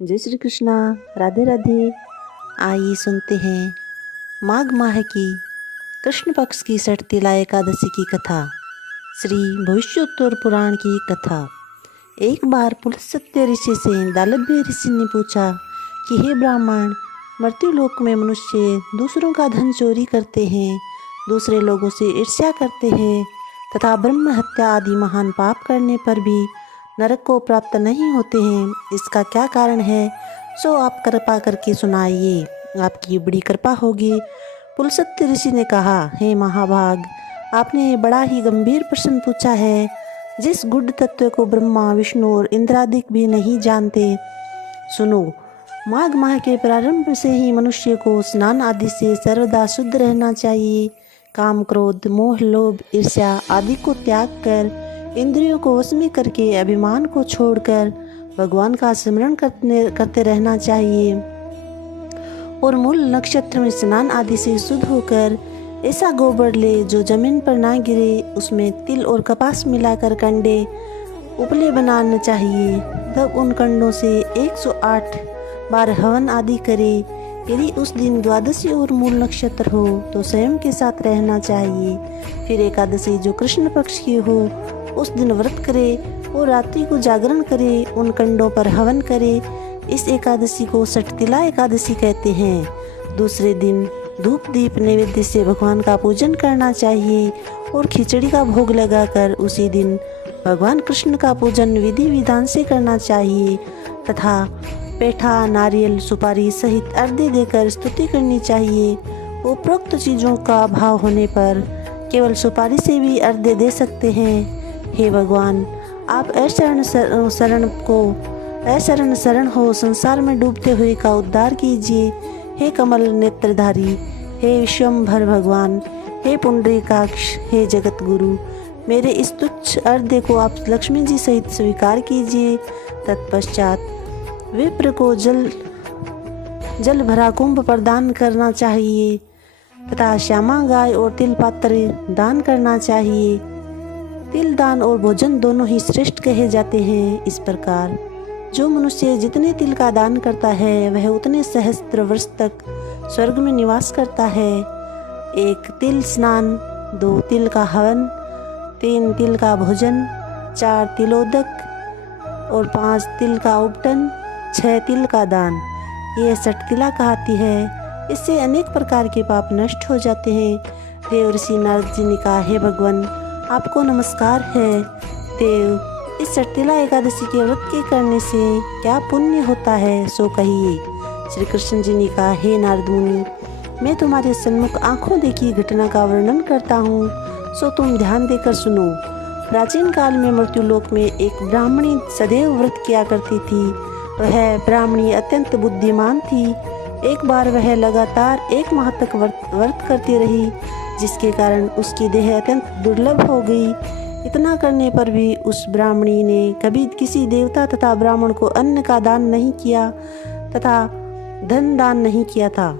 जय श्री कृष्णा। राधे राधे। आइए सुनते हैं माघ माह की कृष्ण पक्ष की षटतिला एकादशी की कथा, श्री भविष्योत्तर पुराण की कथा। एक बार पुलस्त्य ऋषि से दालभ्य ऋषि ने पूछा कि हे ब्राह्मण, मृत्युलोक में मनुष्य दूसरों का धन चोरी करते हैं, दूसरे लोगों से ईर्ष्या करते हैं तथा ब्रह्म हत्या आदि महान पाप करने पर भी नरक को प्राप्त नहीं होते हैं। इसका क्या कारण है? सो आप कृपा करके सुनाइए, आपकी बड़ी कृपा होगी। पुलस्त्य ऋषि ने कहा, हे महाभाग, आपने बड़ा ही गंभीर प्रश्न पूछा है। जिस गुढ़ तत्व को ब्रह्मा, विष्णु और इंद्रादिक भी नहीं जानते। सुनो, माघ माह के प्रारंभ से ही मनुष्य को स्नान आदि से सर्वदा शुद्ध रहना चाहिए। काम, क्रोध, मोह, लोभ, ईर्ष्या आदि को त्याग कर, इंद्रियों को वश में करके, अभिमान को छोड़कर भगवान का स्मरण करते रहना चाहिए और मूल नक्षत्र में स्नान आदि से शुद्ध होकर ऐसा गोबर ले जो जमीन पर ना गिरे, उसमें तिल और कपास मिलाकर कंडे उपले बनाना चाहिए। तब उन कंडों से 108 बार हवन आदि करे। यदि उस दिन द्वादशी और मूल नक्षत्र हो तो स्वयं के साथ रहना चाहिए। फिर एकादशी जो कृष्ण पक्ष की हो उस दिन व्रत करे और रात्रि को जागरण करे, उन कंडों पर हवन करे। इस एकादशी को षटतिला एकादशी कहते हैं। दूसरे दिन धूप दीप नैवेद्य से भगवान का पूजन करना चाहिए और खिचड़ी का भोग लगाकर उसी दिन भगवान कृष्ण का पूजन विधि विधान से करना चाहिए तथा पेठा, नारियल, सुपारी सहित अर्घ्य देकर स्तुति करनी चाहिए। उपरोक्त चीज़ों का अभाव होने पर केवल सुपारी से भी अर्घ्य दे सकते हैं। हे भगवान, आप अशरण शरण हो, संसार में डूबते हुए का उद्धार कीजिए। हे कमल नेत्रधारी, हे विश्वम्भर भगवान, हे पुंडरीकाक्ष, हे जगत गुरु, मेरे इस तुच्छ अर्घ्य को आप लक्ष्मी जी सहित स्वीकार कीजिए। तत्पश्चात विप्र को जल भरा कुंभ प्रदान करना चाहिए तथा श्यामा गाय और तिल पात्र दान करना चाहिए। तिल दान और भोजन दोनों ही श्रेष्ठ कहे जाते हैं। इस प्रकार जो मनुष्य जितने तिल का दान करता है वह उतने सहस्त्र वर्ष तक स्वर्ग में निवास करता है। 1 तिल स्नान, 2 तिल का हवन, 3 तिल का भोजन, 4 तिलोदक और 5 तिल का उपटन, 6 तिल का दान। ये षटतिला कहती है। इससे अनेक प्रकार के पाप नष्ट हो जाते हैं। देवर्षि नारद जी ने कहा, हे भगवान, आपको नमस्कार है। देव, इस षटतिला एकादशी के व्रत के करने से क्या पुण्य होता है, सो कहिए। श्री कृष्ण जी ने कहा, हे नारद मुनि, मैं तुम्हारे सन्मुख आंखों देखी घटना का वर्णन करता हूँ, सो तुम ध्यान देकर सुनो। प्राचीन काल में मृत्युलोक में एक ब्राह्मणी सदैव व्रत किया करती थी। वह ब्राह्मणी अत्यंत बुद्धिमान थी। एक बार वह लगातार 1 माह तक व्रत करती रही, जिसके कारण उसकी देह अत्यंत दुर्लभ हो गई। इतना करने पर भी उस ब्राह्मणी ने कभी किसी देवता तथा ब्राह्मण को अन्न का दान नहीं किया तथा धन दान नहीं किया था।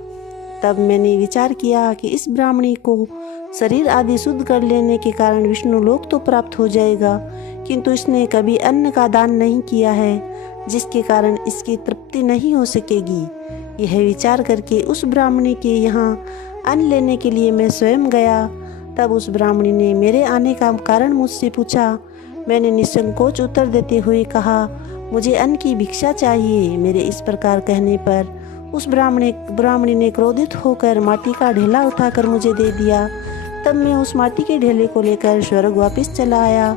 तब मैंने विचार किया कि इस ब्राह्मणी को शरीर आदि शुद्ध कर लेने के कारण विष्णु लोक तो प्राप्त हो जाएगा, किंतु इसने कभी अन्न का दान नहीं किया है, जिसके कारण इसकी तृप्ति नहीं हो सकेगी। यह विचार करके उस ब्राह्मणी के यहाँ अन्न लेने के लिए मैं स्वयं गया। तब उस ब्राह्मणी ने मेरे आने का कारण मुझसे पूछा। मैंने निसंकोच उत्तर देते हुए कहा, मुझे अन्न की भिक्षा चाहिए। मेरे इस प्रकार कहने पर उस ब्राह्मणी ने क्रोधित होकर माटी का ढेला उठाकर मुझे दे दिया। तब मैं उस माटी के ढेले को लेकर स्वर्ग वापस चला आया।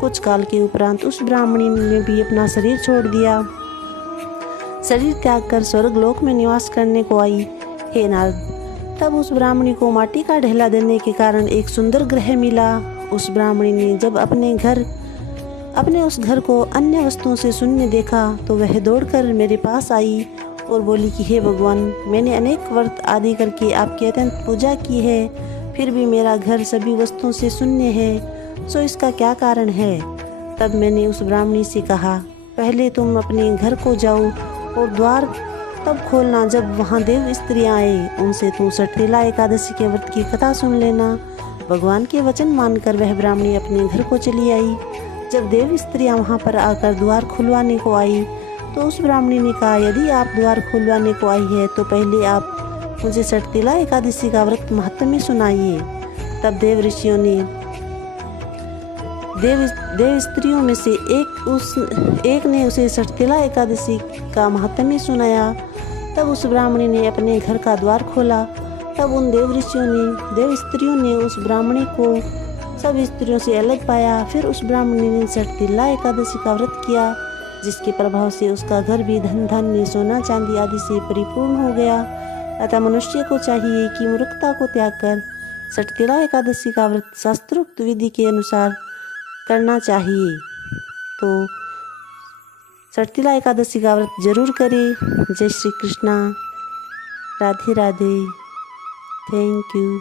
कुछ काल के उपरांत उस ब्राह्मणी ने भी अपना शरीर छोड़ दिया, शरीर त्याग कर स्वर्ग लोक में निवास करने को आई। हे नारद, तब उस ब्राह्मणी को माटी का ढेला देने के कारण एक सुंदर ग्रह मिला। उस ब्राह्मणी ने जब अपने उस घर को अन्य वस्तुओं से शून्य देखा तो वह दौड़कर मेरे पास आई और बोली कि हे भगवान, मैंने अनेक व्रत आदि करके आपकी अत्यंत पूजा की है, फिर भी मेरा घर सभी वस्तुओं से शून्य है, सो इसका क्या कारण है? तब मैंने उस ब्राह्मणी से कहा, पहले तुम अपने घर को जाओ और द्वार तब खोलना जब वहाँ देव स्त्रियाँ आए, उनसे तुम षटतिला एकादशी के व्रत की कथा सुन लेना। भगवान के वचन मानकर वह ब्राह्मणी अपने घर को चली आई। जब देव स्त्रियाँ वहाँ पर आकर द्वार खुलवाने को आई तो उस ब्राह्मणी ने कहा, यदि आप द्वार खुलवाने को आई है तो पहले आप मुझे सटतिला एकादशी का व्रत महात्म्य सुनाइए। तब देव ऋषियों ने देव स्त्रियों में से एक ने उसे सटतिला एकादशी का महात्म्य सुनाया। तब उस ब्राह्मणी ने अपने घर का द्वार खोला। तब उन देव स्त्रियों ने उस ब्राह्मणी को सब स्त्रियों से अलग पाया। फिर उस ब्राह्मणी ने सटतिला एकादशी का व्रत किया, जिसके प्रभाव से उसका घर भी धन धान्य सोना चांदी आदि से परिपूर्ण हो गया। अतः मनुष्य को चाहिए कि मूर्खता को त्याग कर सटतिला एकादशी का व्रत शास्त्रोक्त विधि के अनुसार करना चाहिए। तो सटतिला एकादशी का व्रत जरूर करें। जय श्री कृष्णा, राधे राधे, थैंक यू।